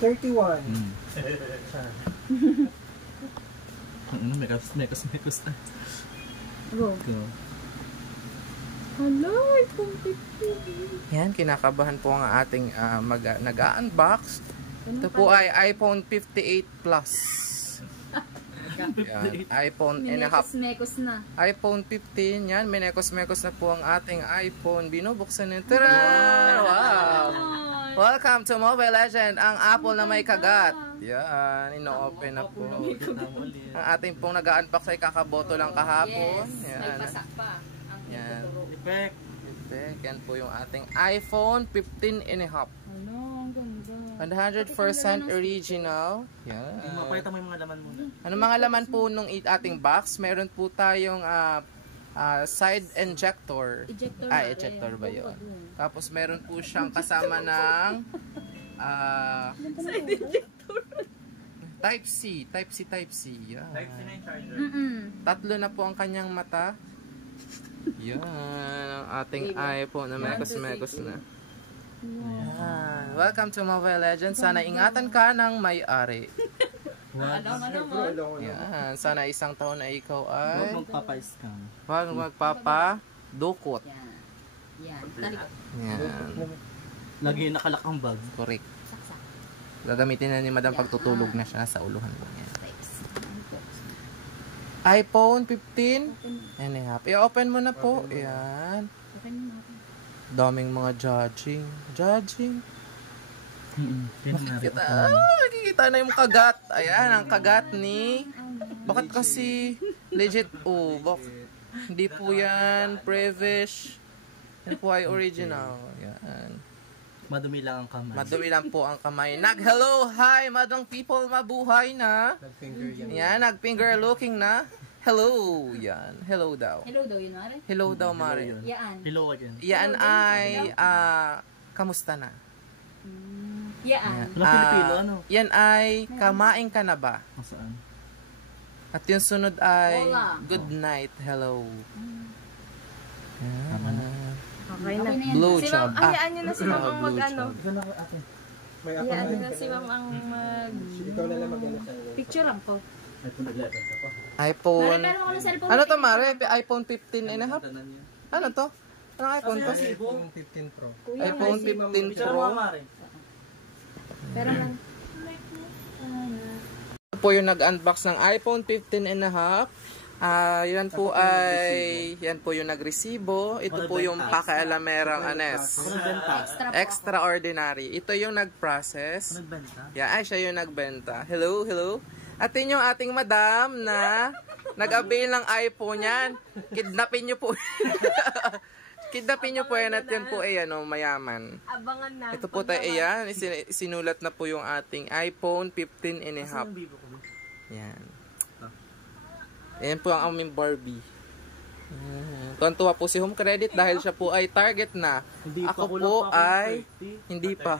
31. Ano, mekos. Go. Hello, iPhone 15. Yan, kinakabahan po ang ating nag-unbox. Ito po ay iPhone 58 Plus. Yan, iPhone and a half. Minekos na. iPhone 15, yan, minekos-mekos na po ang ating iPhone. Binubuksan nito. Tara! Wow! Welcome to Mobile Legend, ang Apple na may kagat. Yan, ino-open na po. Ang ating pong nag-unbox ay kakaboto lang kahapon. Yes, yan. may pasak pa. Yan. Effect. Yan po yung ating iPhone 15 and a half. Ano, ang ganda. 100% original. Yan. Mapakita mo yung mga laman muna. Ano mga laman po nung ating box? Meron po tayong side injector. Ejector ba yun? Tapos meron po siyang kasama ng Side injector. Type-C. Yan. Type C na yung charger. Tatlo na po ang kanyang mata. Yan. Ang ating iPhone na mekos-mekos na. Yan. Welcome to Mobile Legends. Sana ingatan ka ng may-ari. Yan. Sana isang taon na ikaw ay Huwag magpapa-scam. huwag magpapa-dukot. Yan. Yan. Lagi nakalak ang bag. Correct. Gagamitin na ni Madam pagtutulog na siya sa uluhan po niya. iPhone 15 and a half. I-open mo na po. Yan. Daming mga judging. Nakikita na yung kagat. Ayan, ang kagat ni... Bakit kasi legit? Hindi po yan Prevish. Yan po ay original. Yan. Madumi lang ang kamay. Madumi lang po ang kamay. Nag-hello, hi, madang people, mabuhay na. Nag-finger yan. Yan, nag-finger looking na. Hello, yan. Hello daw. Hello daw yun, Mare. Hello daw, Mare. Yan. Hello again. Yan ay, kamusta na? Yan. Walang Pilipino, ano? Yan ay, kamain ka na ba? Saan? At yung sunod ay, Wala. good night, hello. Okay na. Blue Si job. Ma'am, hayaan nyo na si Ma'am ang blue mag-ano. Ikaw na ate. May ako Hayaan nyo na. na si Ma'am ang Ikaw na lang mag-ano sa Picture lang po. Ito nag-level ka pa. iPhone. Mare, meron ako ng cellphone. Ano to, Mare? iPhone 15 and a half? Tanan niya. Ano to? Anong iPhone to? iPhone 15 Pro. iPhone 15 Picture Pro. mo, Mare. Pero lang. Ito po yung nag-unbox ng iPhone 15 and a half. Yan po yung nagresibo. Ito po yung pakialamerang anes. Ano nagbenta? Extraordinary. Ito yung nag-process. Ano nagbenta? Yeah, ay siya yung nagbenta. Hello. At yun yung ating madam na nag-avail ng iPhone yan. Kidnapin nyo po. Kidnapin nyo po yan at yan po ay mayaman. abangan na. Ito po tayo, ayan. Sinulat na po yung ating iPhone 15 and a half. Saan ang bibo ko? Yan. Ayan po ang aming Barbie. Tuwan-tuwa po si Home Credit dahil siya po ay target na. Hindi pa, Ako kulang po pa ako ng ay 30. hindi pa.